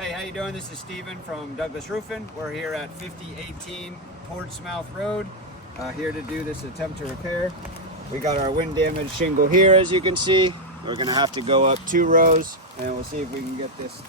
Hey, how you doing? This is Steven from Douglas Roofing. We're here at 5018 Portsmouth Road, here to do this attempt to repair. We got our wind damaged shingle here, as you can see. We're gonna have to go up 2 rows, and we'll see if we can get this.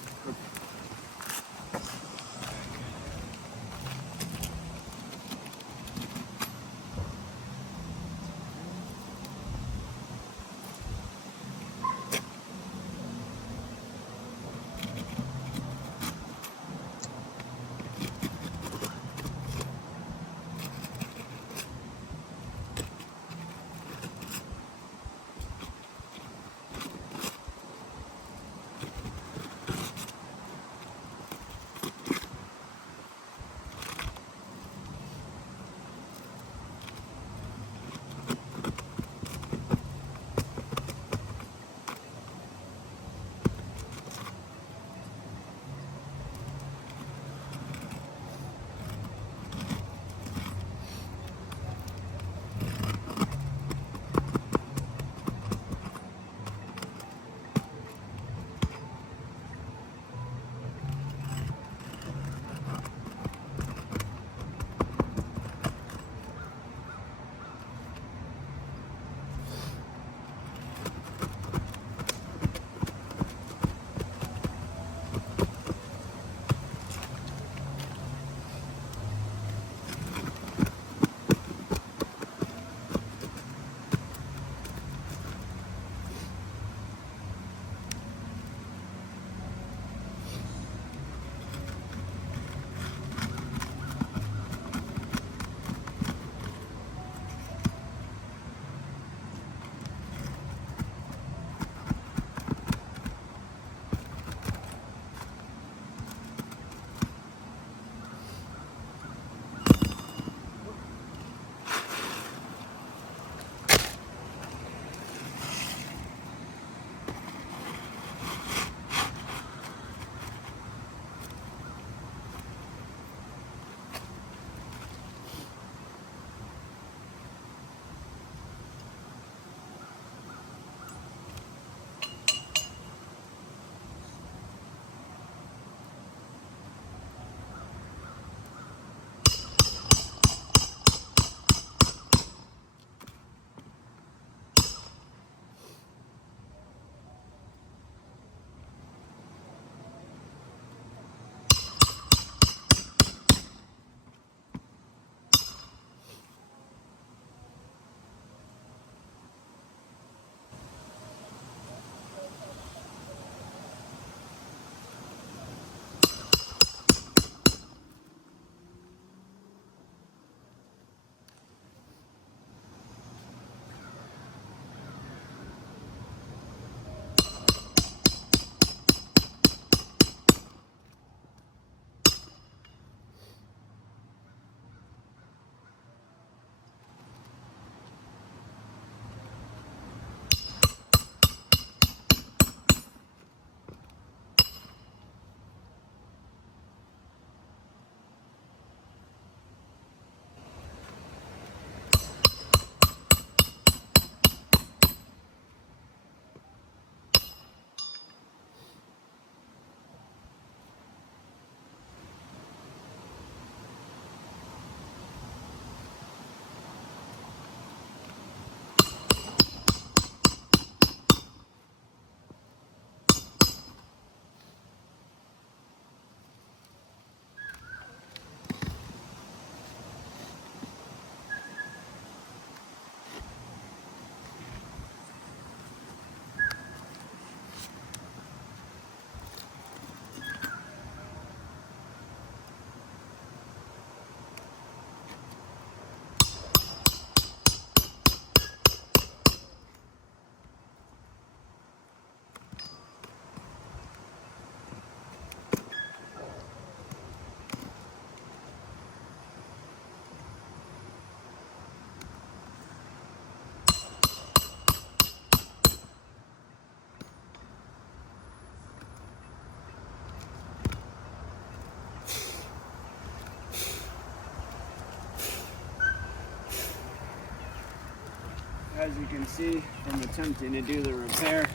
As you can see from attempting to do the repair,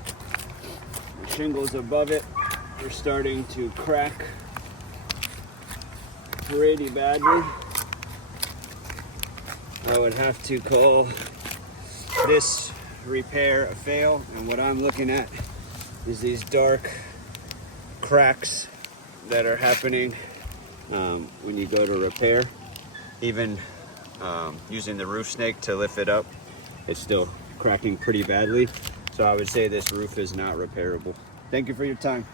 the shingle's above it. are starting to crack pretty badly. I would have to call this repair a fail, and what I'm looking at is these dark cracks that are happening when you go to repair. Even using the roof snake to lift it up, it's still cracking pretty badly. So I would say this roof is not repairable. Thank you for your time.